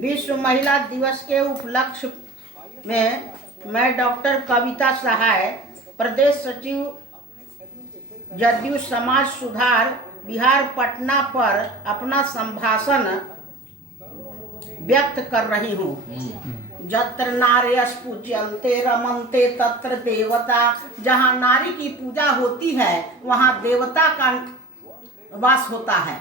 विश्व महिला दिवस के उपलक्ष्य में मैं डॉक्टर कविता सहाय, प्रदेश सचिव जदयू समाज सुधार बिहार पटना पर अपना संभाषण व्यक्त कर रही हूँ। जत्र नार्यः पूज्यन्ते रमन्ते तत्र देवता। जहाँ नारी की पूजा होती है वहाँ देवता का वास होता है।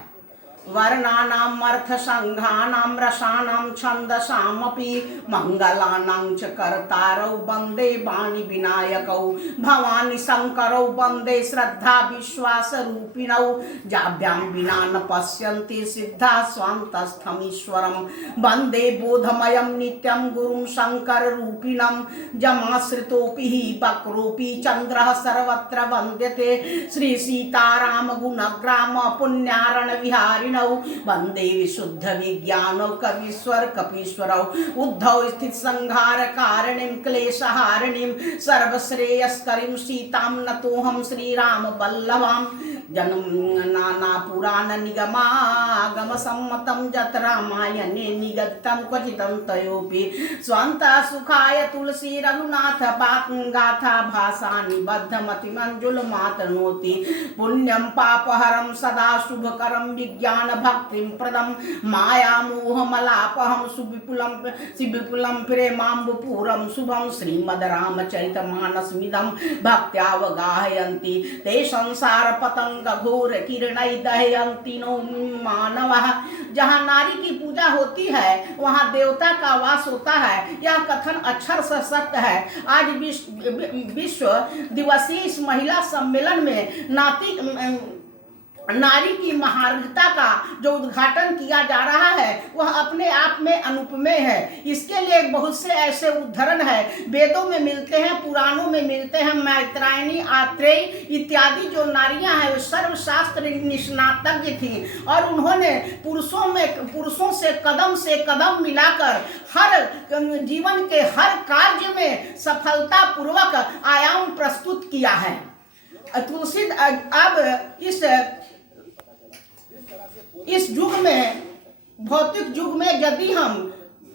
वर्णानाम् अर्थसंघानां रसानां छन्दसामपि मंगलानां च कर्तारौ वन्दे वाणी विनायकौ। भवानी शंकरौ वन्दे श्रद्धा विश्वास रूपिणौ। जाभ्यां विना न पश्यन्ति सिद्धा स्वान्तस्थमीश्वरं। वन्दे बोधमयं नित्यं गुरुं शंकर रूपिणं। जमाश्रितोऽपि हि वक्रोऽपि चन्द्रः सर्वत्र वन्द्यते। श्री सीताराम गुणग्राम पुण्यारण विहारिणौ। वन्दे विशुद्ध विज्ञानौ कवीश्वर कपीश्वरौ। उद्धव स्थित संहार कारणीं क्लेशहारिणीं सर्वश्रेयस्करीं सीतां नतोऽहं श्रीराम वल्लभाम्। जन्म नाना पुराण निगमागम सम्मतं जत रामायणे निगदितं क्वचितं तयोऽपि। स्वान्ता सुखाय तुलसी रघुनाथ गाथा भाषा निबद्ध मतिमञ्जुलमातनोति। पुण्यं पापहरं सदा शुभकरं विज्ञान भक्तिं प्रदं। माया मोह मलापहं सुविपुलं प्रेमाम्बुपूरं शुभं। श्रीमद् रामचरितमानसमिदं भक्त्यावगाहयन्ति ते संसार पतंग घोर किरणै दहयन्ति नो मानवः। जहाँ नारी की पूजा होती है वहाँ देवता का वास होता है। यह कथन अक्षर से सत्य है। आज विश्व दिवसीय इस महिला सम्मेलन में नारी की महार्घता का जो उद्घाटन किया जा रहा है वह अपने आप में अनुपमेय है। इसके लिए बहुत से ऐसे उद्धरण है, वेदों में मिलते हैं, पुराणों में मिलते हैं। मैत्रायणी, आत्रेय इत्यादि जो नारियां हैं वे सर्वशास्त्र निष्णातज्ञ थी और उन्होंने पुरुषों से कदम मिलाकर हर जीवन के हर कार्य में सफलता पूर्वक आयाम प्रस्तुत किया है। तुलसी अब इस युग में, भौतिक युग में यदि हम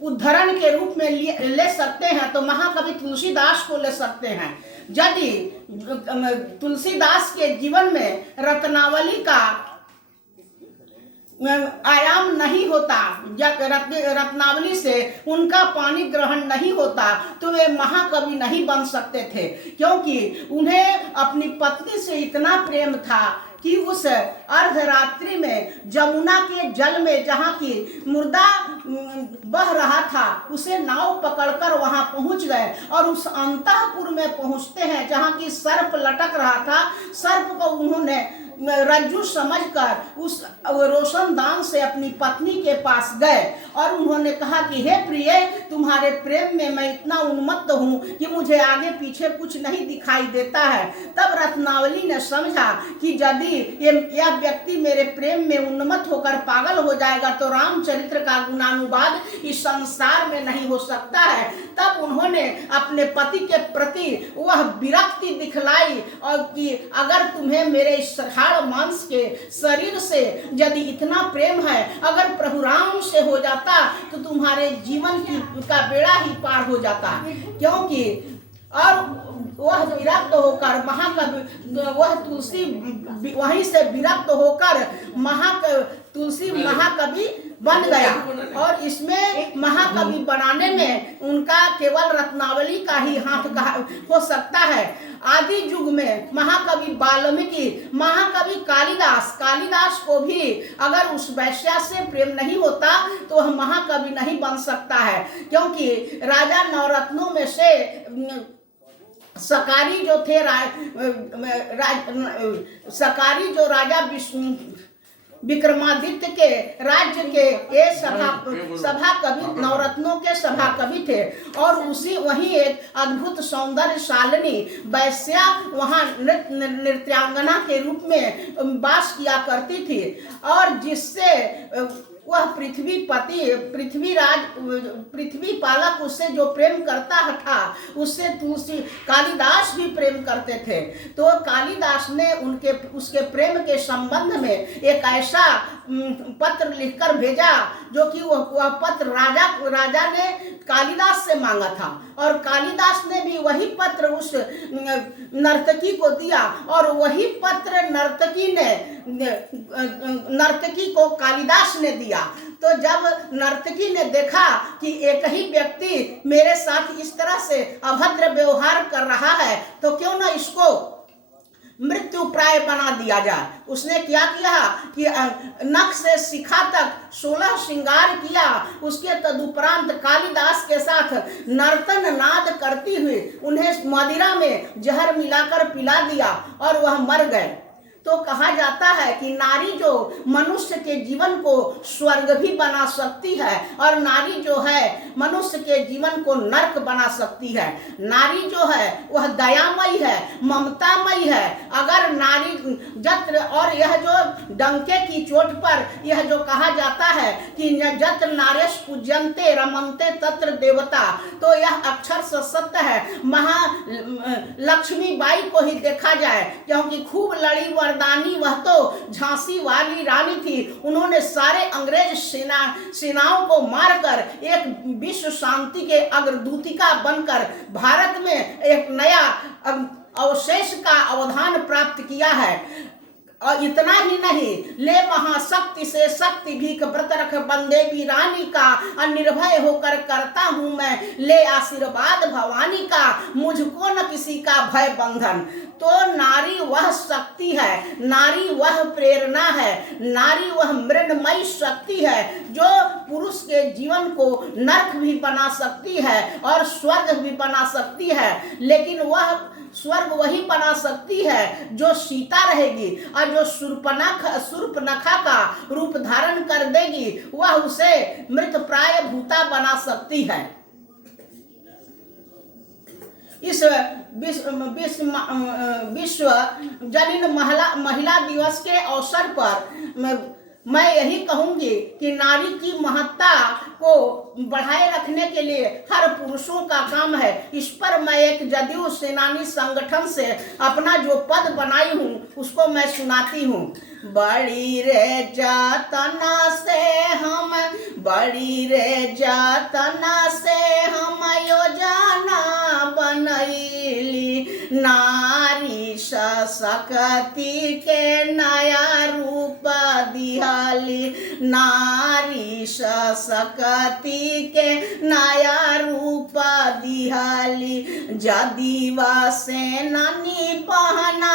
उद्धरण के रूप में ले सकते हैं तो महाकवि तुलसीदास को ले सकते हैं। यदि तुलसीदास के जीवन में रत्नावली का आयाम नहीं होता, रत्नावली से उनका पानी ग्रहण नहीं होता तो वे महाकवि नहीं बन सकते थे। क्योंकि उन्हें अपनी पत्नी से इतना प्रेम था कि उस अर्धरात्रि में जमुना के जल में जहाँ की मुर्दा बह रहा था उसे नाव पकड़कर वहाँ पहुँच गए और उस अंतःपुर में पहुँचते हैं जहाँ की सर्प लटक रहा था। सर्प को उन्होंने रज्जू समझकर उस रोशनदान से अपनी पत्नी के पास गए और उन्होंने कहा कि हे प्रिय, तुम्हारे प्रेम में मैं इतना उन्मत्त हूँ कि मुझे आगे पीछे कुछ नहीं दिखाई देता है। तब रत्नावली ने समझा कि यदि यह व्यक्ति मेरे प्रेम में उन्मत्त होकर पागल हो जाएगा तो रामचरित्र का गुणानुवाद इस संसार में नहीं हो सकता है। तब उन्होंने अपने पति के प्रति वह विरक्ति दिखलाई और कि अगर तुम्हें मेरे इस मांस के शरीर से यदि इतना प्रेम है, अगर प्रभु राम से हो जाता तो तुम्हारे जीवन का बेड़ा ही पार हो जाता। क्योंकि और वह विरक्त होकर महाकवि, वह तुलसी वहीं से विरक्त होकर तुलसी महाकवि बन गया। और इसमें महाकवि बनाने में उनका केवल रत्नावली का ही हाथ हो सकता है। आदि युग में महाकवि वाल्मीकि, महाकवि कालिदास को भी अगर उस वैश्या से प्रेम नहीं होता तो वह महाकवि नहीं बन सकता है। क्योंकि राजा नवरत्नों में से सकारी जो थे सकारी जो राजा विक्रमादित्य के राज्य के ये सभा कवि, नवरत्नों के सभा कवि थे। और वहीं एक अद्भुत सौंदर्यशालिनी वैश्या वहाँ नृत्यांगना के रूप में वास किया करती थी और जिससे वह पृथ्वी पालक उससे जो प्रेम करता था उससे तुलसी कालिदास भी प्रेम करते थे। तो कालिदास ने उसके प्रेम के संबंध में एक ऐसा पत्र लिखकर भेजा जो कि वह पत्र राजा ने कालिदास से मांगा था, और कालिदास ने भी वही पत्र उस नर्तकी को दिया, और वही पत्र नर्तकी को कालिदास ने दिया। तो जब नर्तकी ने देखा कि एक ही व्यक्ति मेरे साथ इस तरह से अभद्र व्यवहार कर रहा है, तो क्यों ना इसको मृत्यु प्राय बना दिया जाए। उसने क्या किया कि नख से शिखा तक 16 श्रृंगार किया। उसके तदुपरांत कालिदास के साथ नर्तन नाद करती हुई उन्हें मदिरा में जहर मिलाकर पिला दिया और वह मर गए। तो कहा जाता है कि नारी जो मनुष्य के जीवन को स्वर्ग भी बना सकती है, और नारी जो है मनुष्य के जीवन को नरक बना सकती है। नारी जो है वह दयामयी है, ममतामयी है। अगर नारी जत्र, और यह जो डंके की चोट पर यह जो कहा जाता है कि जत्र नारेश पूज्यन्ते रमन्ते तत्र देवता, तो यह अक्षर से सत्य है। लक्ष्मी बाई को ही देखा जाए, क्योंकि खूब लड़ी वरदानी वह तो झांसी वाली रानी थी। उन्होंने सारे अंग्रेज सेनाओं को मारकर एक विश्व शांति के अग्रदूतिका बनकर भारत में एक नया अवशेष का अवधान प्राप्त किया है। और इतना ही नहीं, ले महाशक्ति से शक्ति भीख व्रत रख बंदे भी रानी का, अनिर्भय होकर करता हूँ मैं ले आशीर्वाद भवानी का, मुझको न किसी का भय बंधन। तो नारी वह शक्ति है, नारी वह प्रेरणा है, नारी वह मृण्मयी शक्ति है जो पुरुष के जीवन को नरक भी बना सकती है और स्वर्ग भी बना सकती है। लेकिन वह स्वर्ग वही बना सकती है जो सीता रहेगी, और जो शूर्पणखा का रूप धारण कर देगी वह उसे मृत प्राय भूता बना सकती है। इस विश्व जनिन महिला दिवस के अवसर पर मैं यही कहूंगी कि नारी की महत्ता को बढ़ाए रखने के लिए हर पुरुषों का काम है। इस पर मैं एक जदयू सेनानी संगठन से अपना जो पद बनाई हूँ उसको मैं सुनाती हूँ। बड़ी रे जातना से हम योजना बनैली, नारी सशक्ति के नया रूप दिहली, नारी सशक्ति के नया रूप दिहली। जदीवा सेनानी पहना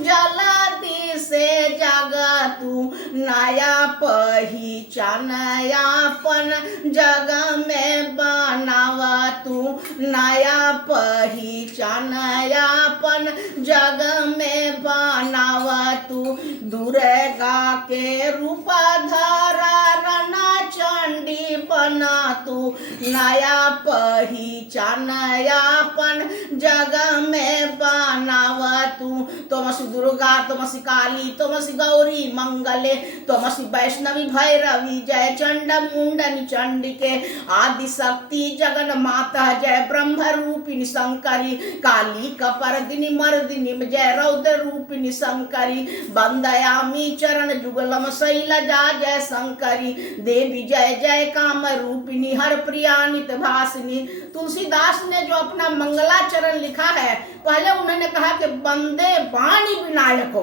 जल्दी से जगा तू, नया पहचान यापन जगह में बनावा तू, नया पहचान यापन जगह में बनावा तू। दुर्गा के रूप धारा रणा चंडी बना तू, नया पहचान यापन जगह में बनावा तू। तमसी दुर्गा तमसी काली तमसी गौरी मंगले, तमसी वैष्णवी भैरवी जय चंड मुंडन चंडिके, आदि शक्ति जगन माता जय ब्रह्म रूपिणी शंकरी, काली कपर्दिनी मर्दिनी जय रौद्र रूपिणी शंकरी, बंदयामी चरण जुगलम शैलजा जय शंकरी, देवी जय जय काम रूपिणी हर प्रियानित भासिनी। तुलसीदास ने जो अपना मंगलाचरण लिखा है, पहले उन्होंने कहा कि बंदे वाणी विनायक हो।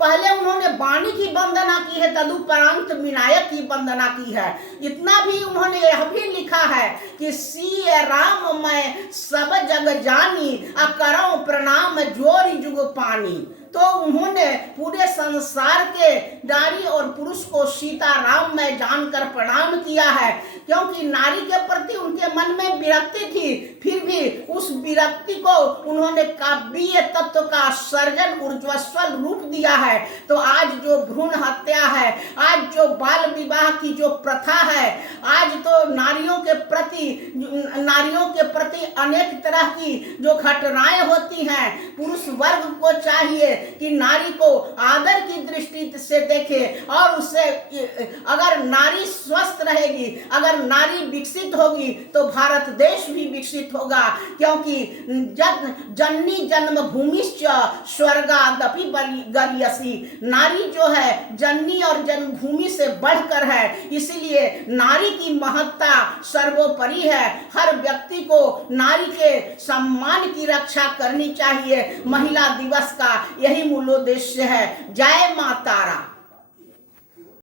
पहले उन्होंने वाणी की वंदना की है, तदुपरांत विनायक की वंदना की है। इतना भी उन्होंने यह भी लिखा है कि सिय राम मैं सब जग जानी, अकरऊं प्रणाम जोरी जुग पानी। तो उन्होंने पूरे संसार के नारी और पुरुष को सीता राम में जानकर प्रणाम किया है। क्योंकि नारी के प्रति उनके मन में विरक्ति थी, फिर भी उस विरक्ति को उन्होंने काव्यीय तत्व का सर्जन ऊर्ज्वल रूप दिया है। तो आज जो भ्रूण हत्या है, आज जो बाल विवाह की जो प्रथा है, आज तो नारियों के प्रति अनेक तरह की जो घटनाएं होती हैं, पुरुष वर्ग को चाहिए कि नारी को आदर की दृष्टि से देखे और उससे अगर नारी स्वस्थ रहेगी, अगर नारी विकसित होगी तो भारत देश भी विकसित होगा। क्योंकि जननी जन्मभूमिश्च स्वर्गादपि गरियसी, नारी जो है जननी और जन्मभूमि से बढ़कर है, इसलिए नारी की महत्ता सर्वोपरि है। हर व्यक्ति को नारी के सम्मान की रक्षा करनी चाहिए। महिला दिवस का यही मूल उद्देश्य है। जय मां तारा।